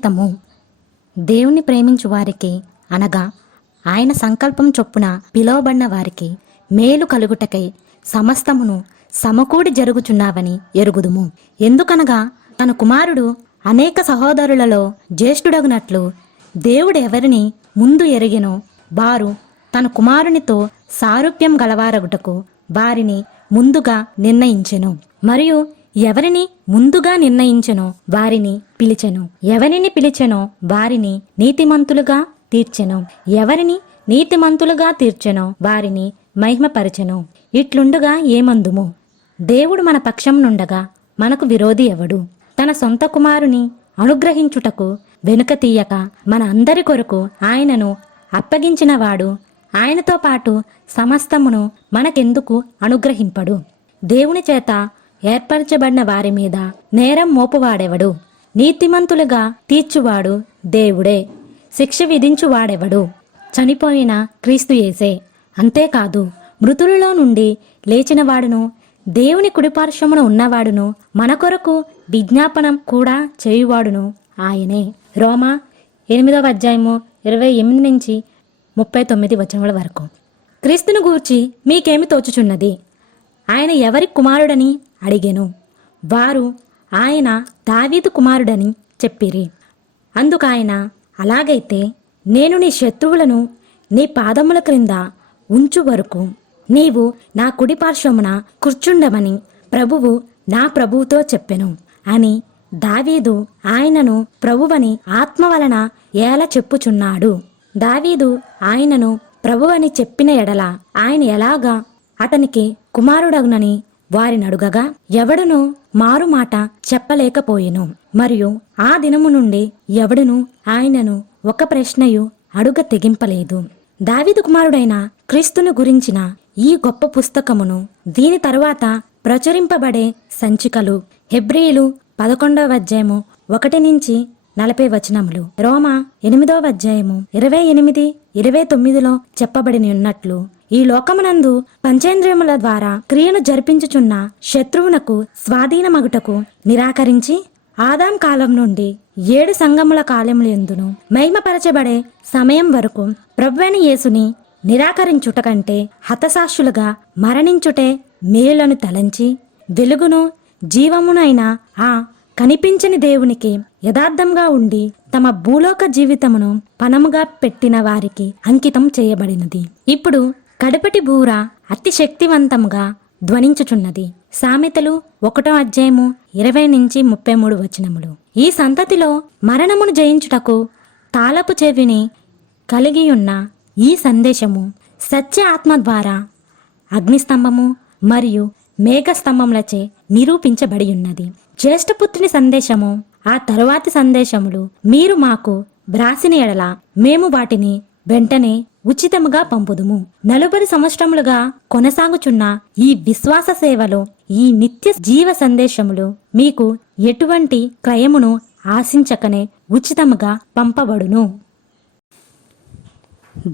అంకితము. దేవుని ప్రేమించు వారికి అనగా ఆయన సంకల్పం చొప్పున పిలువబడిన వారికి మేలు కలుగుటకై సమస్తమును సమకూడి జరుగుచున్నావని ఎరుగుదుము. ఎందుకనగా తన కుమారుడు అనేక సహోదరులలో జ్యేష్ఠుడగునట్లు దేవుడు ఎవరిని ముందు ఎరిగెనో వారు తన కుమారునితో సారూప్యం గలవారగుటకు వారిని ముందుగా నిర్ణయించెను. మరియు ఎవరిని ముందుగా నిర్ణయించెనో వారిని పిలిచెను. ఎవరిని పిలిచెనో వారిని నీతిమంతులుగా తీర్చెను. ఎవరిని నీతిమంతులుగా తీర్చెనో వారిని మహిమపరచెను. ఇట్లుండగా ఏమందుము? దేవుడు మన పక్షం నుండగా మనకు విరోధి ఎవడు? తన సొంత కుమారుని అనుగ్రహించుటకు వెనుక తీయక మన అందరి కొరకు ఆయనను అప్పగించినవాడు ఆయనతో పాటు సమస్తమును మనకెందుకు అనుగ్రహింపడు? దేవుని చేత ఏర్పరచబడిన వారి మీద నేరం మోపువాడెవడు? నీతిమంతులుగా తీర్చువాడు దేవుడే. శిక్ష విధించువాడెవడు? చనిపోయిన క్రీస్తు యేసే. అంతేకాదు మృతులలో నుండి లేచినవాడును దేవుని కుడిపార్శ్వమున ఉన్నవాడును మన కొరకు విజ్ఞాపనం కూడా చేయువాడును ఆయనే. రోమా 8వ అధ్యాయము 28 నుంచి 39 వచనముల వరకు. క్రీస్తును గూర్చి మీకేమి తోచుచున్నది? ఆయన ఎవరి కుమారుడని అడిగెను. వారు ఆయన దావీదు కుమారుడని చెప్పిరి. అందుకాయన, అలాగైతే నేను నీ శత్రువులను నీ పాదముల క్రింద ఉంచు వరకు నీవు నా కుడి పార్శ్వమున కూర్చుండమని ప్రభువు నా ప్రభువుతో చెప్పెను అని దావీదు ఆయనను ప్రభువని ఆత్మ వలన ఎలా చెప్పుచున్నాడు. దావీదు ఆయనను ప్రభువని చెప్పిన ఎడల ఆయన ఎలాగా అతనికి కుమారుడగునని వారినడుగగా ఎవడును మారు మాట చెప్పలేకపోయెను. మరియు ఆ దినము నుండి ఎవడును ఆయనను ఒక ప్రశ్నయు అడుగ తెగింపలేదు. దావీదు కుమారుడైన క్రీస్తును గురించిన ఈ గొప్ప పుస్తకమును దీని తరువాత ప్రచురింపబడే సంచికలు హెబ్రీయులు 11వ అధ్యాయము 1 నుంచి 40 వచనములు, రోమా 8వ అధ్యాయము 28, 29లో చెప్పబడి ఉన్నట్లు ఈ లోకమునందు పంచేంద్రియముల ద్వారా క్రియను జరిపించుచున్న శత్రువునకు స్వాధీనమగుటకు నిరాకరించి ఆదాం కాలం నుండి 7 సంఘముల కాలములందును మహిమపరచబడే సమయం వరకు ప్రభువైన యేసుని నిరాకరించుట కంటే హతసాక్షులుగా మరణించుటే మేలును తలంచి వెలుగును జీవమునైన ఆ కనిపించని దేవునికి యథార్థంగా ఉండి తమ భూలోక జీవితమును పణముగా పెట్టిన వారికి అంకితం చేయబడినది. ఇప్పుడు కడపటి బూర అతి శక్తివంతముగా ధ్వనించుచున్నది. సామెతలు 1వ అధ్యాయము 20 నుంచి 33 వచనములు. ఈ సంతతిలో మరణమును జయించుటకు తాళపు చెవిని కలిగియున్న ఈ సందేశము సత్య ఆత్మ ద్వారా అగ్నిస్తంభము మరియు మేఘస్తంభములచే నిరూపించబడి ఉన్నది. జ్యేష్ఠపుత్రుని సందేశము ఆ తరువాతి సందేశములు మీరు మాకు వ్రాసిన ఎడల మేము వాటిని వెంటనే ఉచితముగా పంపుదుము. 40 సంవత్సరములుగా కొనసాగుచున్న ఈ విశ్వాస సేవలో ఈ నిత్య జీవ సందేశములు మీకు ఎటువంటి క్రయమును ఆశించకనే ఉచితముగా పంపబడును.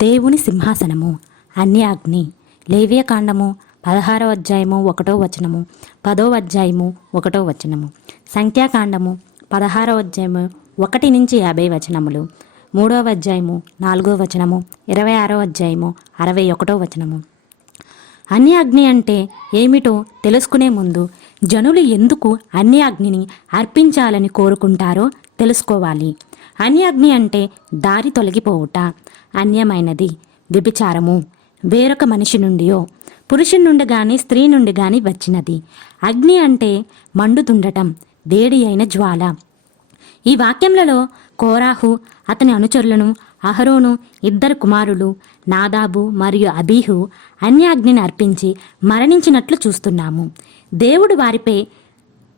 దేవుని సింహాసనము అన్యాగ్ని. లేవియకాండము 16వ అధ్యాయము 1వ వచనము, 10వ అధ్యాయము 1వ వచనము. సంఖ్యాకాండము 16వ అధ్యాయము 1 నుంచి 50 వచనములు, 3వ అధ్యాయము 4వ వచనము, 26వ అధ్యాయము 61వ వచనము. అన్యాగ్ని అంటే ఏమిటో తెలుసుకునే ముందు జనులు ఎందుకు అన్యాగ్నిని అర్పించాలని కోరుకుంటారో తెలుసుకోవాలి. అన్యాగ్ని అంటే దారి తొలగిపోవుట, అన్యమైనది, వ్యభిచారము, వేరొక మనిషి నుండియో పురుషుని నుండి గాని స్త్రీ నుండి గాని వచ్చినది. అగ్ని అంటే మండుతుండటం, వేడి అయిన జ్వాల. ఈ వాక్యములలో కోరాహు అతని అనుచరులను అహరోను 2 కుమారులు నాదాబు మరియు అబీహు అన్యాగ్నిని అర్పించి మరణించినట్లు చూస్తున్నాము. దేవుడు వారిపై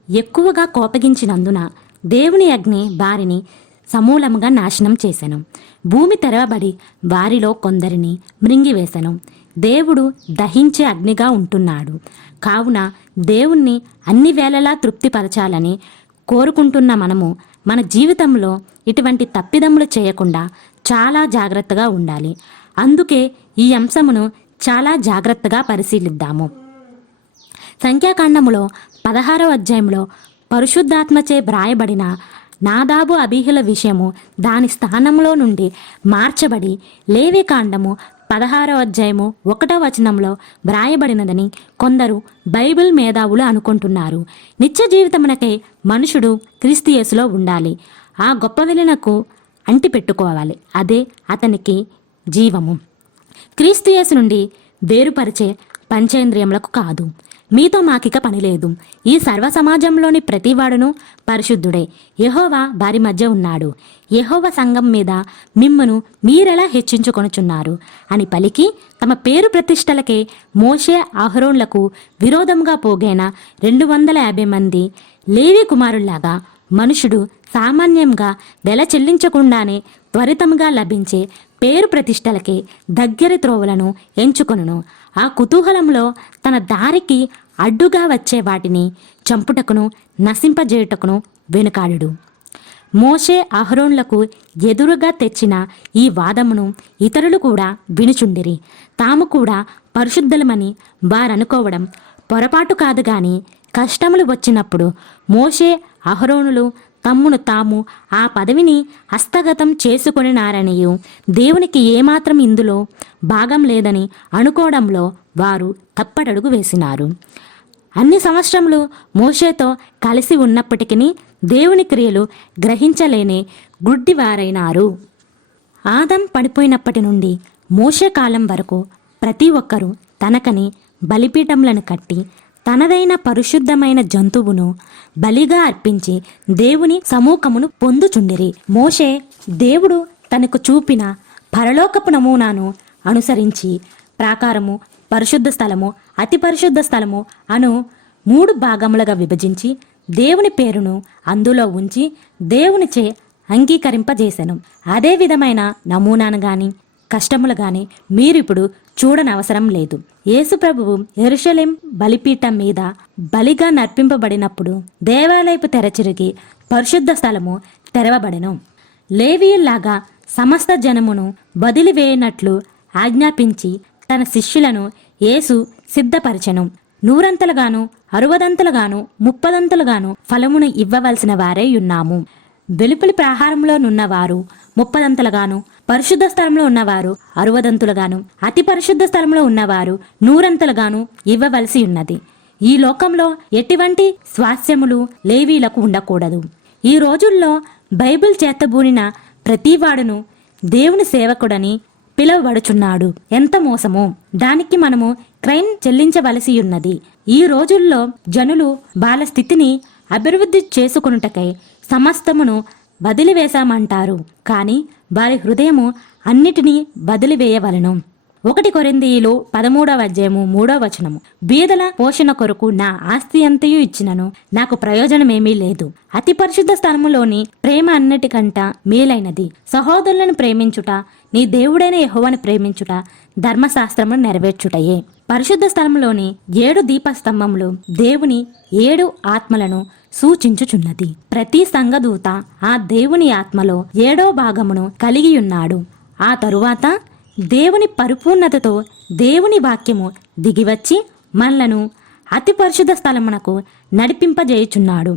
ఎక్కువగా కోపగించినందున దేవుని అగ్ని వారిని సమూలముగా నాశనం చేసెను. భూమి తెరవబడి వారిలో కొందరిని మృంగివేసెను. దేవుడు దహించే అగ్నిగా ఉంటున్నాడు. కావున దేవుణ్ణి అన్ని వేళలా తృప్తిపరచాలని కోరుకుంటున్న మనము మన జీవితంలో ఇటువంటి తప్పిదములు చేయకుండా చాలా జాగ్రత్తగా ఉండాలి. అందుకే ఈ అంశమును చాలా జాగ్రత్తగా పరిశీలిద్దాము. సంఖ్యాకాండములో 16వ అధ్యాయంలో పరిశుద్ధాత్మచే వ్రాయబడిన నాదాబు అబీహుల విషయము దాని స్థానంలో నుండి మార్చబడి లేవికాండము 16వ అధ్యాయము 1వ వచనంలో వ్రాయబడినదని కొందరు బైబిల్ మేధావులు అనుకుంటున్నారు. నిత్య జీవితమునకై మనుషుడు క్రీస్తు యేసులో ఉండాలి. ఆ గొప్ప వెలుగునకు అంటి పెట్టుకోవాలి. అదే అతనికి జీవము. క్రీస్తు యేసు నుండి వేరుపరిచే పంచేంద్రియములకు కాదు. మీతో మాకిక పనిలేదు. ఈ సర్వ సమాజంలోని ప్రతివాడును పరిశుద్ధుడే. యెహోవా వారి మధ్య ఉన్నాడు. యెహోవా సంఘం మీద మిమ్మును మీరెలా హెచ్చించుకొనుచున్నారు అని పలికి తమ పేరు ప్రతిష్టలకే మోషే అహరోన్లకు విరోధంగా పోగైన 250 మంది లేవి కుమారుల్లాగా మనుషుడు సామాన్యంగా వెల చెల్లించకుండానే త్వరితముగా లభించే పేరు ప్రతిష్టలకే దగ్గరి త్రోవలను ఎంచుకొనును. ఆ కుతూహలంలో తన దారికి అడ్డుగా వచ్చే వాటిని చంపుటకును నశింపజేయుటకును వెనుకాడుడు. మోషే అహరోన్లకు ఎదురుగా తెచ్చిన ఈ వాదమును ఇతరులు కూడా వినుచుండిరి. తాము కూడా పరిశుద్ధులమని వారనుకోవడం పొరపాటు కాదు గాని కష్టములు వచ్చినప్పుడు మోషే అహరోనులు తమ్మును తాము ఆ పదవిని హస్తగతం చేసుకొనినారనియు దేవునికి ఏమాత్రం ఇందులో భాగం లేదని అనుకోవడంలో వారు తప్పటడుగు వేసినారు. అన్ని సంవత్సరములు మోషేతో కలిసి ఉన్నప్పటికీ దేవుని క్రియలు గ్రహించలేని గుడ్డివారైనారు. ఆదం పడిపోయినప్పటి నుండి మోషే కాలం వరకు ప్రతి ఒక్కరూ తనకని బలిపీఠములను కట్టి తనదైన పరిశుద్ధమైన జంతువును బలిగా అర్పించి దేవుని సమూహమును పొందుచుండిరి. మోషే దేవుడు తనకు చూపిన పరలోకపు నమూనాను అనుసరించి ప్రాకారము, పరిశుద్ధ స్థలము, అతి పరిశుద్ధ స్థలము అను 3 భాగములుగా విభజించి దేవుని పేరును అందులో ఉంచి దేవునిచే అంగీకరింపజేసెను. అదే విధమైన నమూనాను గాని కష్టములు గాని మీరిప్పుడు చూడనవసరం లేదు. యేసు ప్రభువు యెరూషలేం బలిపీఠం మీద బలిగా నర్పింపబడినప్పుడు దేవాలయపు తెరచిరిగి పరిశుద్ధ స్థలము తెరవబడెను. లేవీయుల్లాగా సమస్త జనమును వదిలివేయనట్లు ఆజ్ఞాపించి తన శిష్యులను యేసు సిద్ధపరచెను. 100 60 30 ఫలమును ఇవ్వవలసిన వారై ఉన్నాము. వెలుపలి ప్రాహారంలోనున్నవారు 30 పరిశుద్ధ స్థలంలో ఉన్నవారు 60 అతి పరిశుద్ధ స్థలంలో ఉన్నవారు 100 ఇవ్వవలసి ఉన్నది. ఈ లోకంలో ఎటువంటి స్వాస్యములు లేవీలకు ఉండకూడదు. ఈ రోజుల్లో బైబిల్ చేతబూనిన ప్రతివాడును దేవుని సేవకుడని పిలువబడుచున్నాడు. ఎంత మోసమో! దానికి మనము క్రైమ్ చెల్లించవలసి ఉన్నది. ఈ రోజుల్లో జనులు వాళ్ళ స్థితిని అభివృద్ధి చేసుకొనుటకై సమస్తమును వదిలివేశామంటారు. కానీ వారి హృదయము అన్నిటినీ వదిలివేయవలను. 1 కొరింథీయులు 13వ అధ్యాయము 3వ వచనము. బీదల పోషణ కొరకు నా ఆస్తి అంతయు ఇచ్చినను నాకు ప్రయోజనమేమీ లేదు. అతి పరిశుద్ధ స్థలములోని ప్రేమ అన్నిటికంట మేలైనది. సహోదరులను ప్రేమించుట, నీ దేవుడైన యెహోవాను ప్రేమించుట, ధర్మశాస్త్రమును నెరవేర్చుటయే. పరిశుద్ధ స్థలములోని 7 దీపస్తంభములు దేవుని 7 ఆత్మలను సూచించుచున్నది. ప్రతి సంఘదూత ఆ దేవుని ఆత్మలో 7వ భాగమును కలిగియున్నాడు. ఆ తరువాత దేవుని పరిపూర్ణతతో దేవుని వాక్యము దిగివచ్చి మనలను అతి పరిశుద్ధ స్థలమునకు నడిపింపజేయుచున్నాడు.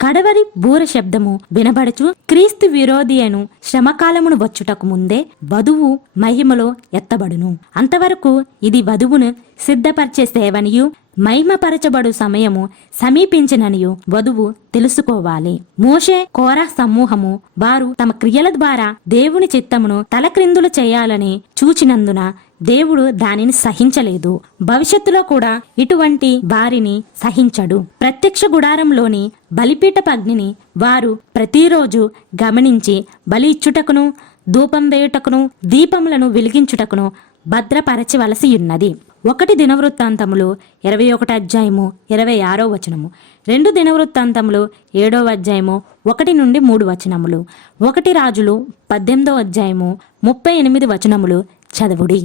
కడవరి బూర శబ్దము వినబడుచు క్రీస్తు విరోధి అను శ్రమకాలమును వచ్చుటకు ముందే వధువు మహిమలో ఎత్తబడును. అంతవరకు ఇది వధువును సిద్ధపరిచే సేవనియు మహిమపరచబడు సమయము సమీపించిననియు వధువు తెలుసుకోవాలి. మోషే కోరా సమూహము వారు తమ క్రియల ద్వారా దేవుని చిత్తమును తలక్రిందులు చేయాలని చూచినందున దేవుడు దానిని సహించలేదు. భవిష్యత్తులో కూడా ఇటువంటి వారిని సహించడు. ప్రత్యక్ష గుడారంలోని బలిపీఠపు అగ్నిని వారు ప్రతిరోజు గమనించి బలి ఇచ్చుటకును, ధూపం వేయుటకును, దీపములను వెలిగించుటకును భద్రపరచవలసి ఉన్నది. 1 దినవృత్తాంతములు 21వ అధ్యాయము 26వ వచనము. 2 దినవృత్తాంతములు 7వ అధ్యాయము 1 నుండి 3 వచనములు. 1 రాజులు 18వ అధ్యాయము 38 వచనములు చదువుడి.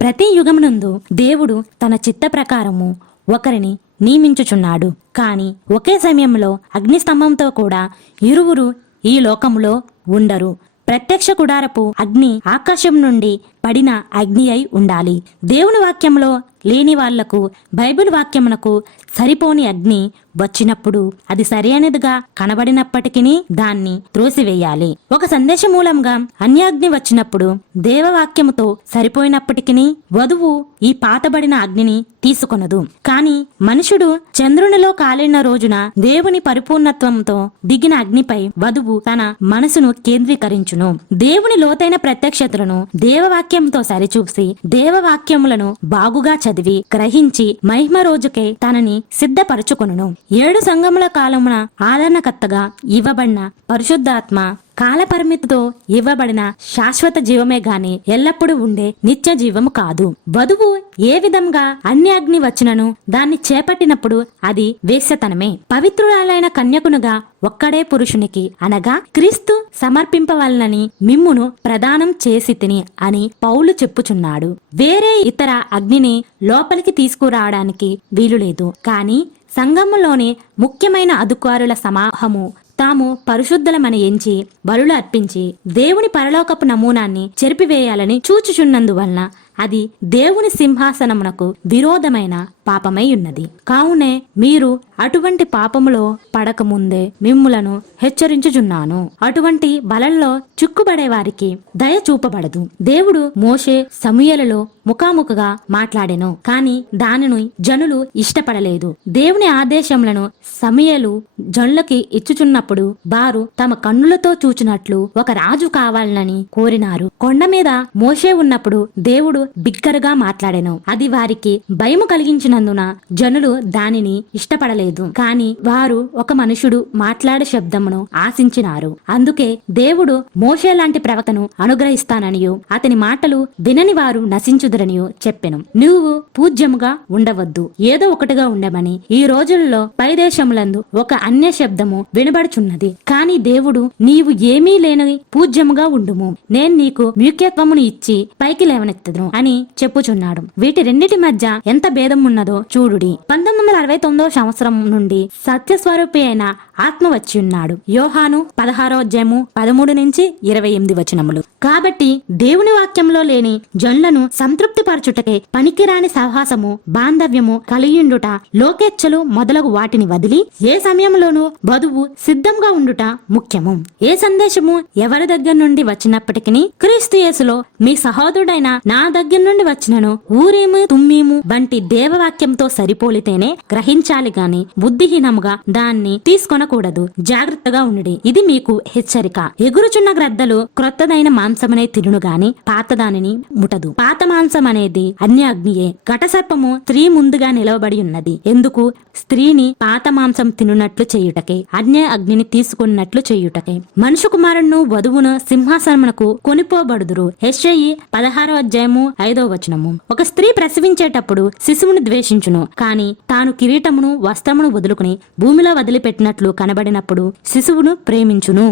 ప్రతి యుగమునందు దేవుడు తన చిత్త ప్రకారము ఒకరిని నియమించుచున్నాడు. కాని ఒకే సమయంలో అగ్నిస్తంభంతో కూడా ఇరువురు ఈ లోకములో ఉండరు. ప్రత్యక్ష గుడారపు అగ్ని ఆకాశం నుండి పడిన అగ్ని అయి ఉండాలి. దేవుని వాక్యంలో లేని వాళ్లకు బైబిల్ వాక్యమునకు సరిపోని అగ్ని వచ్చినప్పుడు అది సరైనదిగా కనబడినప్పటికీ దాన్ని త్రోసివేయాలి. ఒక సందేశ మూలంగా అన్యాగ్ని వచ్చినప్పుడు దేవవాక్యముతో సరిపోయినప్పటికీ వధువు ఈ పాతబడిన అగ్నిని తీసుకొనదు. కాని మనుషుడు చంద్రునిలో కాలిన రోజున దేవుని పరిపూర్ణత్వంతో దిగిన అగ్నిపై వధువు తన మనసును కేంద్రీకరించును. దేవుని లోతైన ప్రత్యక్షతలను దేవవాక్యంతో సరిచూసి దేవవాక్యములను బాగుగా చదివి గ్రహించి మహిమ రోజుకే తనని సిద్ధపరచుకొనును. 7 సంఘముల కాలమున ఆదరణకర్తగా ఇవ్వబడిన పరిశుద్ధాత్మ కాలపరిమితితో ఇవ్వబడిన శాశ్వత జీవమే గాని ఎల్లప్పుడూ ఉండే నిత్య జీవము కాదు. వధువు ఏ విధంగా అన్యాగ్ని వచ్చినను దాన్ని చేపట్టినప్పుడు అది వేశ్యతనమే. పవిత్రురాలైన కన్యకునుగా ఒక్కడే పురుషునికి అనగా క్రీస్తు సమర్పింపవలనని మిమ్మును ప్రదానం చేసి తిని అని పౌలు చెప్పుచున్నాడు. వేరే ఇతర అగ్నిని లోపలికి తీసుకురావడానికి వీలులేదు. కాని సంఘములోని ముఖ్యమైన అధికారుల సమాహము తాము పరిశుద్ధులమని ఎంచి బలులు అర్పించి దేవుని పరలోకపు నమూనాన్ని చెరిపివేయాలని చూచుచున్నందువలన అది దేవుని సింహాసనమునకు విరోధమైన పాపమై ఉన్నది. కావునే మీరు అటువంటి పాపములో పడకముందే మిమ్ములను హెచ్చరించుచున్నాను. అటువంటి బలల్లో చిక్కుబడే వారికి దయ చూపబడదు. దేవుడు మోషే సమూయేలులో ముఖాముఖిగా మాట్లాడెను, కాని దానిని జనులు ఇష్టపడలేదు. దేవుని ఆదేశములను సమూయేలు జనులకి ఇచ్చుచున్నప్పుడు వారు తమ కన్నులతో చూచినట్లు ఒక రాజు కావాలని కోరినారు. కొండ మీద మోషే ఉన్నప్పుడు దేవుడు బిగ్గరగా మాట్లాడెను. అది వారికి భయము కలిగించినందున జనులు దానిని ఇష్టపడలేదు. కాని వారు ఒక మనుషుడు మాట్లాడే శబ్దమును ఆశించినారు. అందుకే దేవుడు మోషే లాంటి ప్రవక్తను అనుగ్రహిస్తాననియు అతని మాటలు వినని వారు నశించుదురనియు చెప్పెను. నువ్వు పూజ్యముగా ఉండవద్దు, ఏదో ఒకటిగా ఉండమని ఈ రోజుల్లో పై దేశములందు ఒక అన్య శబ్దము వినబడుచున్నది. కాని దేవుడు నీవు ఏమీ లేని పూజ్యముగా ఉండుము, నేను నీకు మ్యూక్యత్వమును ఇచ్చి పైకి లేవనెత్తదును అని చెప్పుచున్నాడు. వీటి రెండిటి మధ్య ఎంత భేదం ఉన్నదో చూడుడి. 1969 సంవత్సరం నుండి సత్యస్వరూపి అయిన ఆత్మ వచ్చి ఉన్నాడు. యోహాను 16వ అధ్యాయము 13 నుంచి 28 వచనములు. కాబట్టి దేవుని వాక్యంలో లేని జనులను సంతృప్తిపరచుటకే పనికిరాని సహవాసము బాంధవ్యము కలిగిండుట, లోకేచ్ఛలు మొదలగు వాటిని వదిలి ఏ సమయంలోనూ వధువు సిద్ధంగా ఉండుట ముఖ్యము. ఏ సందేశము ఎవరి దగ్గర నుండి వచ్చినప్పటికీ క్రీస్తు యేసులో మీ సహోదరుడైన నా దగ్గర నుండి వచ్చినను ఊరేము తుమ్మీము వంటి దేవవాక్యంతో సరిపోలితేనే గ్రహించాలి గాని బుద్ధిహీనముగా దాన్ని తీసుకొనకూడదు. జాగ్రత్తగా ఉండి. ఇది మీకు హెచ్చరిక. ఎగురుచున్న గ్రద్దలు క్రొత్తదైన మాంసమనే తినును గాని పాతదానిని ముటదు. పాత మాంసం అనేది అన్య అగ్నియే. ఘటసర్పము స్త్రీ ముందుగా నిలవబడి ఉన్నది. ఎందుకు? స్త్రీని పాత మాంసం తినున్నట్లు చేయుటకే, అన్య అగ్నిని తీసుకున్నట్లు చేయుటకే. మనుషు కుమారును వధువును సింహాసనమునకు కొనిపోబడుదురు. యెషయి 16వ అధ్యాయము 5వ వచనము. ఒక స్త్రీ ప్రసవించేటప్పుడు శిశువును ద్వేషించును, కాని తాను కిరీటమును వస్త్రమును వదులుకుని భూమిలో వదిలిపెట్టినట్లు కనబడినప్పుడు శిశువును ప్రేమించును.